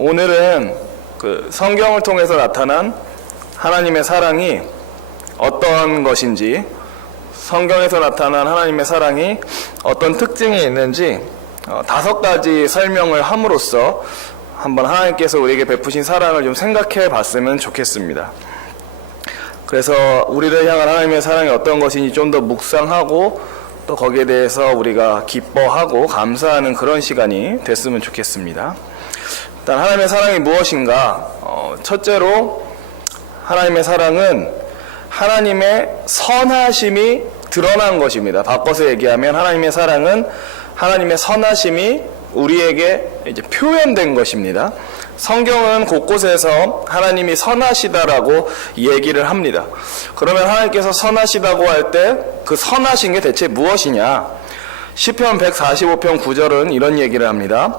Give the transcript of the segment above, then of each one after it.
오늘은 그 성경을 통해서 나타난 하나님의 사랑이 어떤 것인지, 성경에서 나타난 하나님의 사랑이 어떤 특징이 있는지 5가지 설명을 함으로써 한번 하나님께서 우리에게 베푸신 사랑을 좀 생각해 봤으면 좋겠습니다. 그래서 우리를 향한 하나님의 사랑이 어떤 것인지 좀 더 묵상하고 또 거기에 대해서 우리가 기뻐하고 감사하는 그런 시간이 됐으면 좋겠습니다. 일단 하나님의 사랑이 무엇인가? 첫째로 하나님의 사랑은 하나님의 선하심이 드러난 것입니다. 바꿔서 얘기하면 하나님의 사랑은 하나님의 선하심이 우리에게 이제 표현된 것입니다. 성경은 곳곳에서 하나님이 선하시다라고 얘기를 합니다. 그러면 하나님께서 선하시다고 할 때 그 선하신 게 대체 무엇이냐? 시편 145편 9절은 이런 얘기를 합니다.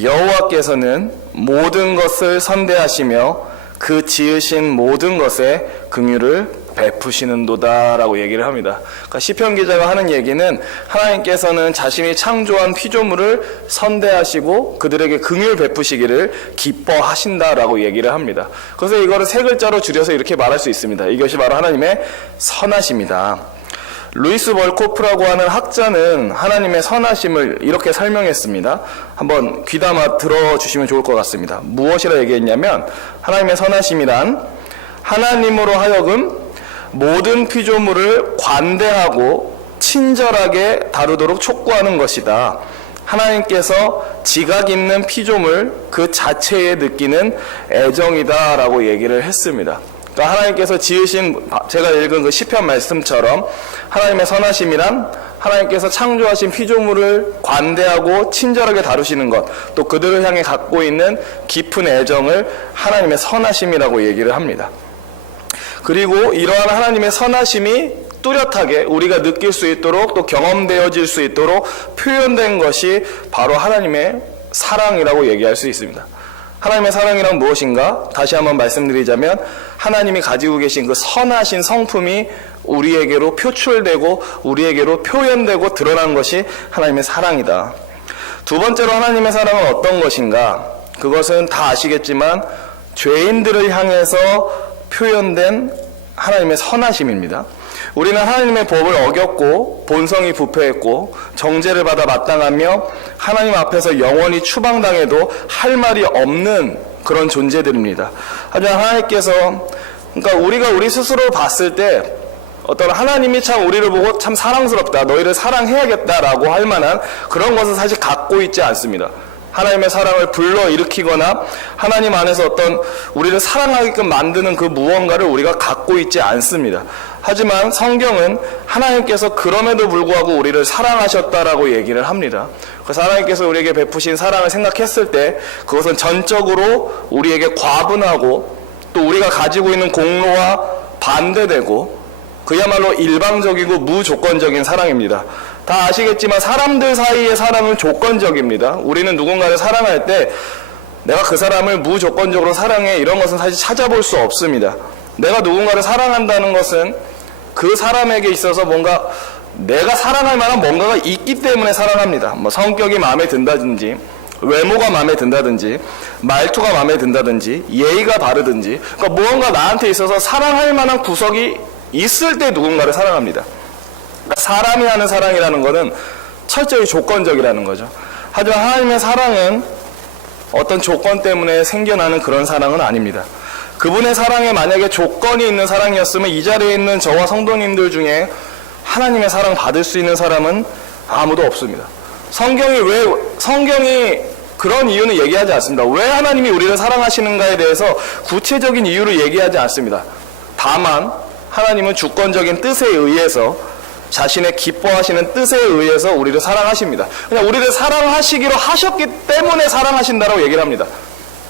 여호와께서는 모든 것을 선대하시며 그 지으신 모든 것에 긍휼을 베푸시는도다 라고 얘기를 합니다. 그러니까 시편 기자가 하는 얘기는 하나님께서는 자신이 창조한 피조물을 선대하시고 그들에게 긍휼 베푸시기를 기뻐하신다라고 얘기를 합니다. 그래서 이거를 3글자로 줄여서 이렇게 말할 수 있습니다. 이것이 바로 하나님의 선하심이다. 루이스 벌코프라고 하는 학자는 하나님의 선하심을 이렇게 설명했습니다. 한번 귀담아 들어주시면 좋을 것 같습니다. 무엇이라 얘기했냐면 하나님의 선하심이란 하나님으로 하여금 모든 피조물을 관대하고 친절하게 다루도록 촉구하는 것이다. 하나님께서 지각 있는 피조물 그 자체에 느끼는 애정이다 라고 얘기를 했습니다. 그러니까 하나님께서 지으신, 제가 읽은 그 시편 말씀처럼 하나님의 선하심이란 하나님께서 창조하신 피조물을 관대하고 친절하게 다루시는 것, 또 그들을 향해 갖고 있는 깊은 애정을 하나님의 선하심이라고 얘기를 합니다. 그리고 이러한 하나님의 선하심이 뚜렷하게 우리가 느낄 수 있도록 또 경험되어질 수 있도록 표현된 것이 바로 하나님의 사랑이라고 얘기할 수 있습니다. 하나님의 사랑이란 무엇인가? 다시 한번 말씀드리자면 하나님이 가지고 계신 그 선하신 성품이 우리에게로 표출되고 우리에게로 표현되고 드러난 것이 하나님의 사랑이다. 두 번째로 하나님의 사랑은 어떤 것인가? 그것은 다 아시겠지만 죄인들을 향해서 표현된 하나님의 선하심입니다. 우리는 하나님의 법을 어겼고 본성이 부패했고 정죄를 받아 마땅하며 하나님 앞에서 영원히 추방당해도 할 말이 없는 그런 존재들입니다. 하지만 하나님께서, 그러니까 우리가 우리 스스로 봤을 때 어떤 하나님이 참 우리를 보고 참 사랑스럽다, 너희를 사랑해야겠다라고 할 만한 그런 것은 사실 갖고 있지 않습니다. 하나님의 사랑을 불러일으키거나 하나님 안에서 어떤 우리를 사랑하게끔 만드는 그 무언가를 우리가 갖고 있지 않습니다. 하지만 성경은 하나님께서 그럼에도 불구하고 우리를 사랑하셨다라고 얘기를 합니다. 그래서 하나님께서 우리에게 베푸신 사랑을 생각했을 때 그것은 전적으로 우리에게 과분하고 또 우리가 가지고 있는 공로와 반대되고 그야말로 일방적이고 무조건적인 사랑입니다. 다 아시겠지만 사람들 사이의 사랑은 조건적입니다. 우리는 누군가를 사랑할 때 내가 그 사람을 무조건적으로 사랑해 이런 것은 사실 찾아볼 수 없습니다. 내가 누군가를 사랑한다는 것은 그 사람에게 있어서 뭔가 내가 사랑할 만한 뭔가가 있기 때문에 사랑합니다. 뭐 성격이 마음에 든다든지 외모가 마음에 든다든지 말투가 마음에 든다든지 예의가 바르든지 그러니까 무언가 나한테 있어서 사랑할 만한 구석이 있을 때 누군가를 사랑합니다. 사람이 하는 사랑이라는 것은 철저히 조건적이라는 거죠. 하지만 하나님의 사랑은 어떤 조건 때문에 생겨나는 그런 사랑은 아닙니다. 그분의 사랑에 만약에 조건이 있는 사랑이었으면 이 자리에 있는 저와 성도님들 중에 하나님의 사랑 받을 수 있는 사람은 아무도 없습니다. 성경이 그런 이유는 얘기하지 않습니다. 왜 하나님이 우리를 사랑하시는가에 대해서 구체적인 이유를 얘기하지 않습니다. 다만 하나님은 주권적인 뜻에 의해서 자신의 기뻐하시는 뜻에 의해서 우리를 사랑하십니다. 그냥 우리를 사랑하시기로 하셨기 때문에 사랑하신다라고 얘기를 합니다.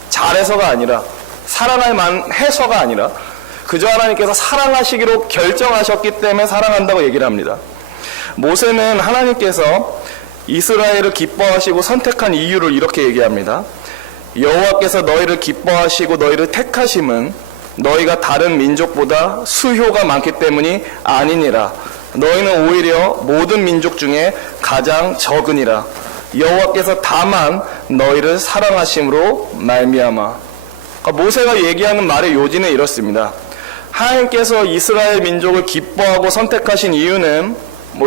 잘해서가 아니라 사랑할 만해서가 아니라 그저 하나님께서 사랑하시기로 결정하셨기 때문에 사랑한다고 얘기를 합니다. 모세는 하나님께서 이스라엘을 기뻐하시고 선택한 이유를 이렇게 얘기합니다. 여호와께서 너희를 기뻐하시고 너희를 택하심은 너희가 다른 민족보다 수효가 많기 때문이 아니니라. 너희는 오히려 모든 민족 중에 가장 적으니라. 여호와께서 다만 너희를 사랑하심으로 말미암아. 그러니까 모세가 얘기하는 말의 요지는 이렇습니다. 하나님께서 이스라엘 민족을 기뻐하고 선택하신 이유는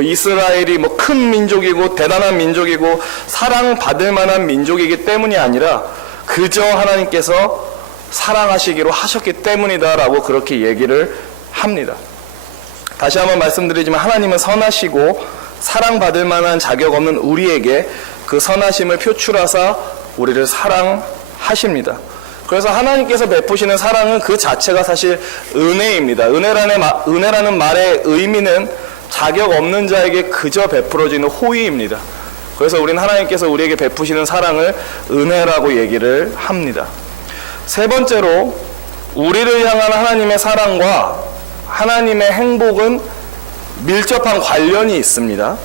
이스라엘이 큰 민족이고 대단한 민족이고 사랑받을 만한 민족이기 때문이 아니라 그저 하나님께서 사랑하시기로 하셨기 때문이다라고 그렇게 얘기를 합니다. 다시 한번 말씀드리지만 하나님은 선하시고 사랑받을 만한 자격 없는 우리에게 그 선하심을 표출하사 우리를 사랑하십니다. 그래서 하나님께서 베푸시는 사랑은 그 자체가 사실 은혜입니다. 은혜라는 말의 의미는 자격 없는 자에게 그저 베풀어지는 호의입니다. 그래서 우리는 하나님께서 우리에게 베푸시는 사랑을 은혜라고 얘기를 합니다. 세 번째로 우리를 향한 하나님의 사랑과 하나님의 행복은 밀접한 관련이 있습니다.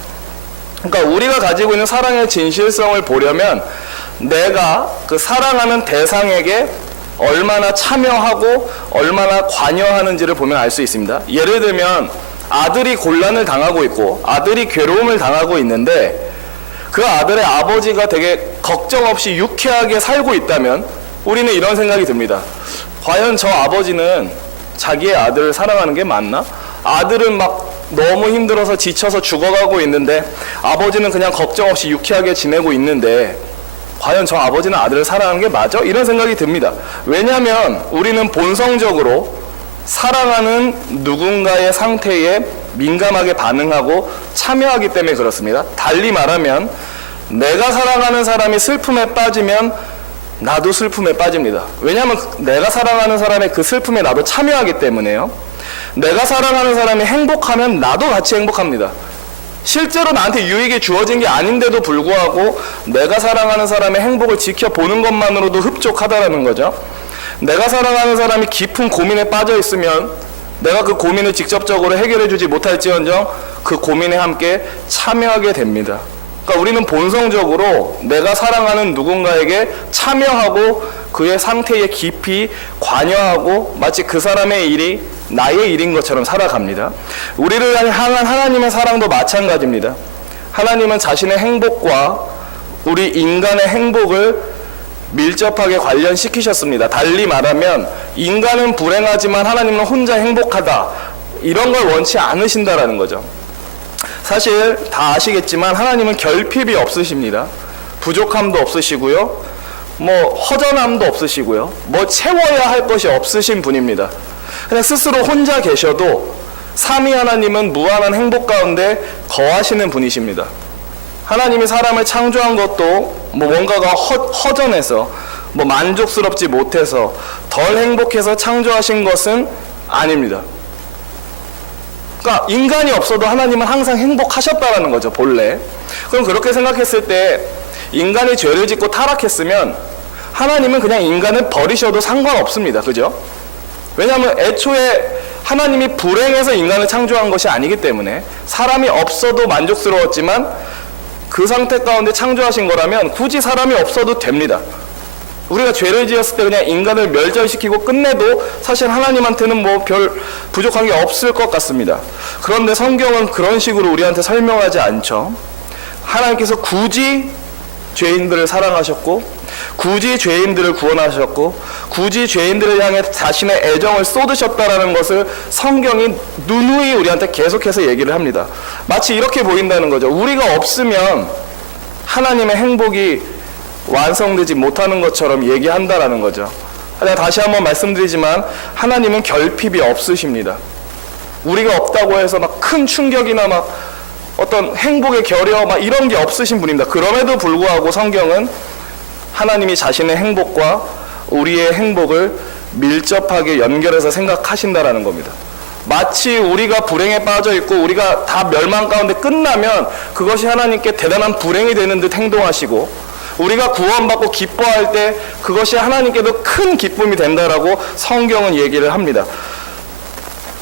그러니까 우리가 가지고 있는 사랑의 진실성을 보려면 내가 그 사랑하는 대상에게 얼마나 참여하고 얼마나 관여하는지를 보면 알 수 있습니다. 예를 들면 아들이 곤란을 당하고 있고 아들이 괴로움을 당하고 있는데 그 아들의 아버지가 되게 걱정 없이 유쾌하게 살고 있다면 우리는 이런 생각이 듭니다. 과연 저 아버지는 자기의 아들을 사랑하는 게 맞나? 아들은 막 너무 힘들어서 지쳐서 죽어가고 있는데 아버지는 그냥 걱정 없이 유쾌하게 지내고 있는데 과연 저 아버지는 아들을 사랑하는 게 맞아? 이런 생각이 듭니다. 왜냐하면 우리는 본성적으로 사랑하는 누군가의 상태에 민감하게 반응하고 참여하기 때문에 그렇습니다. 달리 말하면 내가 사랑하는 사람이 슬픔에 빠지면 나도 슬픔에 빠집니다. 왜냐하면 내가 사랑하는 사람의 그 슬픔에 나도 참여하기 때문에요. 내가 사랑하는 사람이 행복하면 나도 같이 행복합니다. 실제로 나한테 유익이 주어진 게 아닌데도 불구하고 내가 사랑하는 사람의 행복을 지켜보는 것만으로도 흡족하다라는 거죠. 내가 사랑하는 사람이 깊은 고민에 빠져 있으면 내가 그 고민을 직접적으로 해결해 주지 못할지언정 그 고민에 함께 참여하게 됩니다. 그러니까 우리는 본성적으로 내가 사랑하는 누군가에게 참여하고 그의 상태에 깊이 관여하고 마치 그 사람의 일이 나의 일인 것처럼 살아갑니다. 우리를 향한 하나님의 사랑도 마찬가지입니다. 하나님은 자신의 행복과 우리 인간의 행복을 밀접하게 관련시키셨습니다. 달리 말하면 인간은 불행하지만 하나님은 혼자 행복하다. 이런 걸 원치 않으신다라는 거죠. 사실 다 아시겠지만 하나님은 결핍이 없으십니다. 부족함도 없으시고요. 허전함도 없으시고요. 채워야 할 것이 없으신 분입니다. 그냥 스스로 혼자 계셔도 삼위 하나님은 무한한 행복 가운데 거하시는 분이십니다. 하나님이 사람을 창조한 것도 뭔가가 허전해서 만족스럽지 못해서 덜 행복해서 창조하신 것은 아닙니다. 그러니까 인간이 없어도 하나님은 항상 행복하셨다라는 거죠, 본래. 그럼 그렇게 생각했을 때 인간이 죄를 짓고 타락했으면 하나님은 그냥 인간을 버리셔도 상관없습니다. 그죠? 왜냐하면 애초에 하나님이 불행해서 인간을 창조한 것이 아니기 때문에 사람이 없어도 만족스러웠지만 그 상태 가운데 창조하신 거라면 굳이 사람이 없어도 됩니다. 우리가 죄를 지었을 때 그냥 인간을 멸절시키고 끝내도 사실 하나님한테는 별 부족한 게 없을 것 같습니다. 그런데 성경은 그런 식으로 우리한테 설명하지 않죠. 하나님께서 굳이 죄인들을 사랑하셨고 굳이 죄인들을 구원하셨고 굳이 죄인들을 향해 자신의 애정을 쏟으셨다라는 것을 성경이 누누이 우리한테 계속해서 얘기를 합니다. 마치 이렇게 보인다는 거죠. 우리가 없으면 하나님의 행복이 완성되지 못하는 것처럼 얘기한다라는 거죠. 다시 한번 말씀드리지만 하나님은 결핍이 없으십니다. 우리가 없다고 해서 큰 충격이나 어떤 행복의 결여 이런 게 없으신 분입니다. 그럼에도 불구하고 성경은 하나님이 자신의 행복과 우리의 행복을 밀접하게 연결해서 생각하신다라는 겁니다. 마치 우리가 불행에 빠져 있고 우리가 다 멸망 가운데 끝나면 그것이 하나님께 대단한 불행이 되는 듯 행동하시고 우리가 구원받고 기뻐할 때 그것이 하나님께도 큰 기쁨이 된다라고 성경은 얘기를 합니다.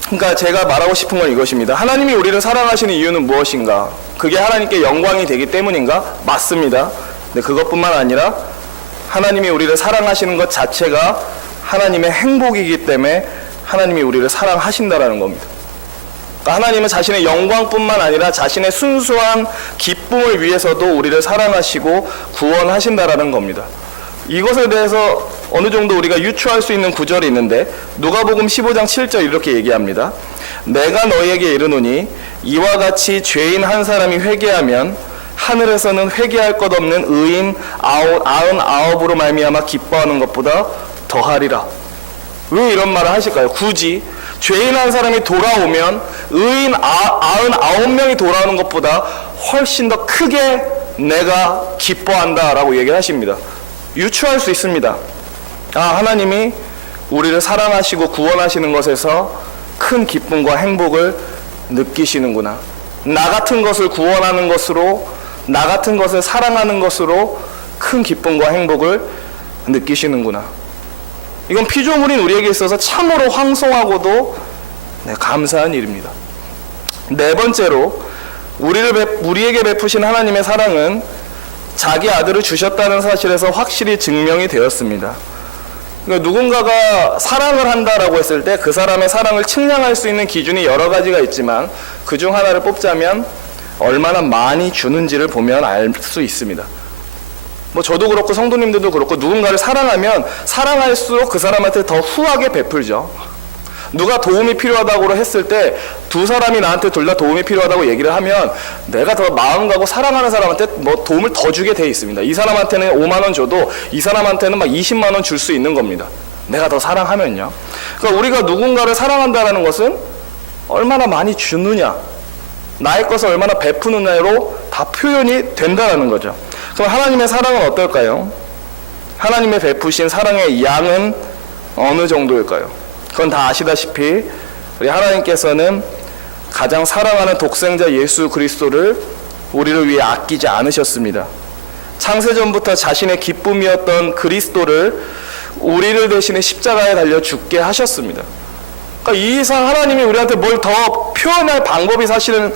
그러니까 제가 말하고 싶은 건 이것입니다. 하나님이 우리를 사랑하시는 이유는 무엇인가? 그게 하나님께 영광이 되기 때문인가? 맞습니다. 근데 그것뿐만 아니라 하나님이 우리를 사랑하시는 것 자체가 하나님의 행복이기 때문에 하나님이 우리를 사랑하신다라는 겁니다. 하나님은 자신의 영광뿐만 아니라 자신의 순수한 기쁨을 위해서도 우리를 사랑하시고 구원하신다라는 겁니다. 이것에 대해서 어느 정도 우리가 유추할 수 있는 구절이 있는데 누가복음 15장 7절 이렇게 얘기합니다. 내가 너희에게 이르노니 이와 같이 죄인 한 사람이 회개하면 하늘에서는 회개할 것 없는 의인 99으로 말미암아 기뻐하는 것보다 더하리라. 왜 이런 말을 하실까요? 굳이 죄인 한 사람이 돌아오면 의인 99명이 돌아오는 것보다 훨씬 더 크게 내가 기뻐한다 라고 얘기를 하십니다. 유추할 수 있습니다. 하나님이 우리를 사랑하시고 구원하시는 것에서 큰 기쁨과 행복을 느끼시는구나. 나 같은 것을 구원하는 것으로, 나 같은 것을 사랑하는 것으로 큰 기쁨과 행복을 느끼시는구나. 이건 피조물인 우리에게 있어서 참으로 황송하고도 감사한 일입니다. 네 번째로 우리에게 베푸신 하나님의 사랑은 자기 아들을 주셨다는 사실에서 확실히 증명이 되었습니다. 그러니까 누군가가 사랑을 한다라고 했을 때 그 사람의 사랑을 측량할 수 있는 기준이 여러 가지가 있지만 그 중 하나를 뽑자면 얼마나 많이 주는지를 보면 알 수 있습니다. 저도 그렇고 성도님들도 그렇고 누군가를 사랑하면 사랑할수록 그 사람한테 더 후하게 베풀죠. 누가 도움이 필요하다고 했을 때 두 사람이 나한테 둘 다 도움이 필요하다고 얘기를 하면 내가 더 마음 가고 사랑하는 사람한테 도움을 더 주게 돼 있습니다. 이 사람한테는 5만 원 줘도 이 사람한테는 막 20만 원 줄 수 있는 겁니다. 내가 더 사랑하면요. 그러니까 우리가 누군가를 사랑한다는 것은 얼마나 많이 주느냐, 나의 것을 얼마나 베푸느냐로 다 표현이 된다는 거죠. 그럼 하나님의 사랑은 어떨까요? 하나님의 베푸신 사랑의 양은 어느 정도일까요? 그건 다 아시다시피 우리 하나님께서는 가장 사랑하는 독생자 예수 그리스도를 우리를 위해 아끼지 않으셨습니다. 창세전부터 자신의 기쁨이었던 그리스도를 우리를 대신해 십자가에 달려 죽게 하셨습니다. 그러니까 이 이상 하나님이 우리한테 뭘 더 표현할 방법이 사실은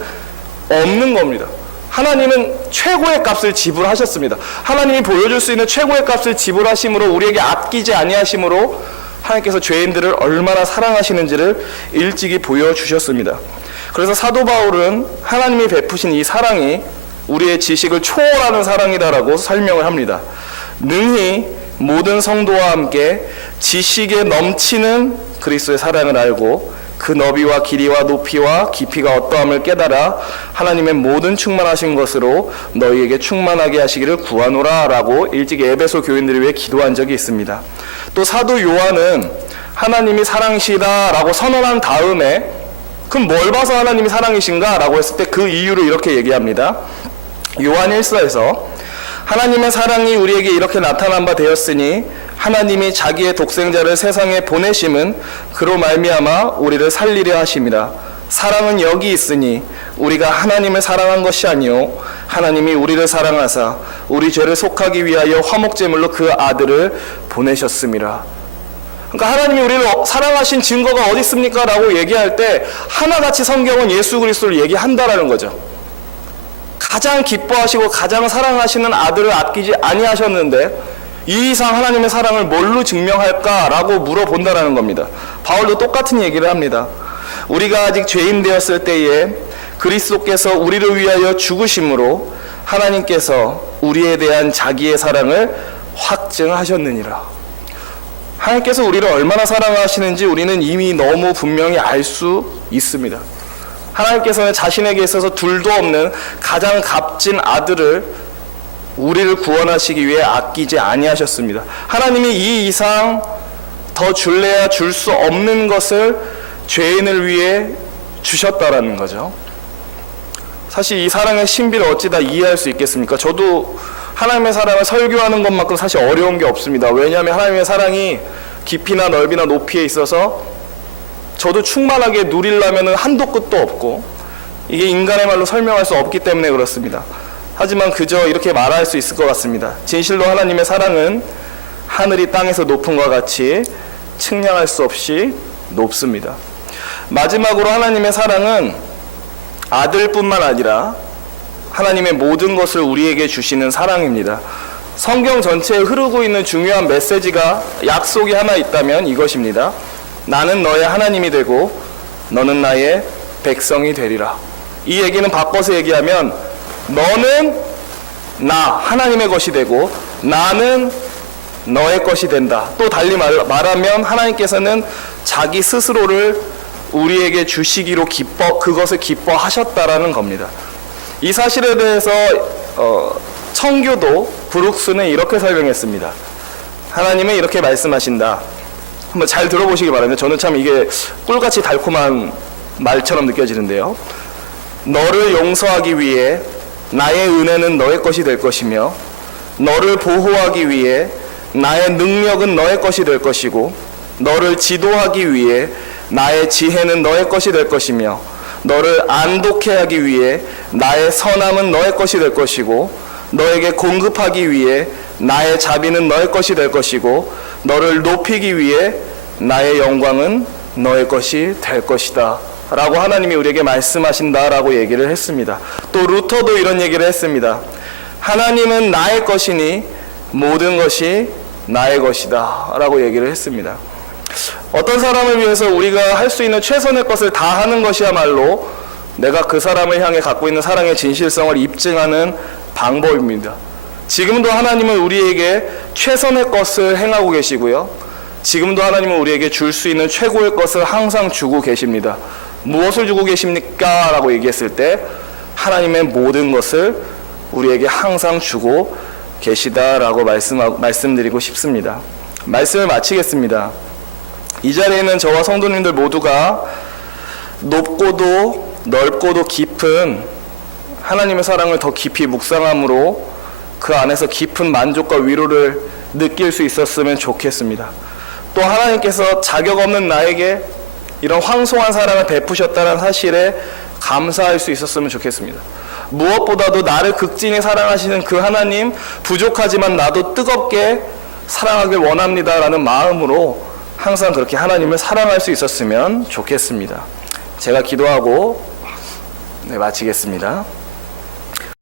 없는 겁니다. 하나님은 최고의 값을 지불하셨습니다. 하나님이 보여줄 수 있는 최고의 값을 지불하심으로 우리에게 아끼지 아니하심으로 하나님께서 죄인들을 얼마나 사랑하시는지를 일찍이 보여주셨습니다. 그래서 사도 바울은 하나님이 베푸신 이 사랑이 우리의 지식을 초월하는 사랑이다라고 설명을 합니다. 능히 모든 성도와 함께 지식에 넘치는 그리스도의 사랑을 알고 그 너비와 길이와 높이와 깊이가 어떠함을 깨달아 하나님의 모든 충만하신 것으로 너희에게 충만하게 하시기를 구하노라 라고 일찍이 에베소 교인들을 위해 기도한 적이 있습니다. 또 사도 요한은 하나님이 사랑이시다 라고 선언한 다음에 그럼 뭘 봐서 하나님이 사랑이신가 라고 했을 때 그 이유를 이렇게 얘기합니다. 요한 1서에서 하나님의 사랑이 우리에게 이렇게 나타난 바 되었으니 하나님이 자기의 독생자를 세상에 보내심은 그로 말미암아 우리를 살리려 하심이라. 사랑은 여기 있으니 우리가 하나님을 사랑한 것이 아니요 하나님이 우리를 사랑하사 우리 죄를 속하기 위하여 화목제물로 그 아들을 보내셨음이라. 그러니까 하나님이 우리를 사랑하신 증거가 어디 있습니까? 라고 얘기할 때 하나같이 성경은 예수 그리스도를 얘기한다라는 거죠. 가장 기뻐하시고 가장 사랑하시는 아들을 아끼지 아니하셨는데 이 이상 하나님의 사랑을 뭘로 증명할까라고 물어본다라는 겁니다. 바울도 똑같은 얘기를 합니다. 우리가 아직 죄인 되었을 때에 그리스도께서 우리를 위하여 죽으심으로 하나님께서 우리에 대한 자기의 사랑을 확증하셨느니라. 하나님께서 우리를 얼마나 사랑하시는지 우리는 이미 너무 분명히 알 수 있습니다. 하나님께서는 자신에게 있어서 둘도 없는 가장 값진 아들을 우리를 구원하시기 위해 아끼지 아니하셨습니다. 하나님이 이 이상 더 줄래야 줄 수 없는 것을 죄인을 위해 주셨다라는 거죠. 사실 이 사랑의 신비를 어찌 다 이해할 수 있겠습니까? 저도 하나님의 사랑을 설교하는 것만큼 사실 어려운 게 없습니다. 왜냐하면 하나님의 사랑이 깊이나 넓이나 높이에 있어서 저도 충만하게 누리려면 한도 끝도 없고 이게 인간의 말로 설명할 수 없기 때문에 그렇습니다. 하지만 그저 이렇게 말할 수 있을 것 같습니다. 진실로 하나님의 사랑은 하늘이 땅에서 높음과 같이 측량할 수 없이 높습니다. 마지막으로 하나님의 사랑은 아들뿐만 아니라 하나님의 모든 것을 우리에게 주시는 사랑입니다. 성경 전체에 흐르고 있는 중요한 메시지가 약속이 하나 있다면 이것입니다. 나는 너의 하나님이 되고 너는 나의 백성이 되리라. 이 얘기는 바꿔서 얘기하면 너는 나 하나님의 것이 되고 나는 너의 것이 된다. 또 달리 말하면 하나님께서는 자기 스스로를 우리에게 주시기로 그것을 기뻐하셨다라는 겁니다. 이 사실에 대해서 청교도 브룩스는 이렇게 설명했습니다. 하나님은 이렇게 말씀하신다. 한번 잘 들어보시기 바랍니다. 저는 참 이게 꿀같이 달콤한 말처럼 느껴지는데요. 너를 용서하기 위해 나의 은혜는 너의 것이 될 것이며 너를 보호하기 위해 나의 능력은 너의 것이 될 것이고 너를 지도하기 위해 나의 지혜는 너의 것이 될 것이며 너를 안독해 하기 위해 나의 선함은 너의 것이 될 것이고 너에게 공급하기 위해 나의 자비는 너의 것이 될 것이고 너를 높이기 위해 나의 영광은 너의 것이 될 것이다 라고 하나님이 우리에게 말씀하신다라고 얘기를 했습니다. 또 루터도 이런 얘기를 했습니다. 하나님은 나의 것이니 모든 것이 나의 것이다 라고 얘기를 했습니다. 어떤 사람을 위해서 우리가 할 수 있는 최선의 것을 다 하는 것이야말로 내가 그 사람을 향해 갖고 있는 사랑의 진실성을 입증하는 방법입니다. 지금도 하나님은 우리에게 최선의 것을 행하고 계시고요. 지금도 하나님은 우리에게 줄 수 있는 최고의 것을 항상 주고 계십니다. 무엇을 주고 계십니까? 라고 얘기했을 때 하나님의 모든 것을 우리에게 항상 주고 계시다라고 말씀드리고 싶습니다. 말씀을 마치겠습니다. 이 자리에 있는 저와 성도님들 모두가 높고도 넓고도 깊은 하나님의 사랑을 더 깊이 묵상함으로 그 안에서 깊은 만족과 위로를 느낄 수 있었으면 좋겠습니다. 또 하나님께서 자격 없는 나에게 이런 황송한 사랑을 베푸셨다는 사실에 감사할 수 있었으면 좋겠습니다. 무엇보다도 나를 극진히 사랑하시는 그 하나님, 부족하지만 나도 뜨겁게 사랑하길 원합니다라는 마음으로 항상 그렇게 하나님을 사랑할 수 있었으면 좋겠습니다. 제가 기도하고 마치겠습니다.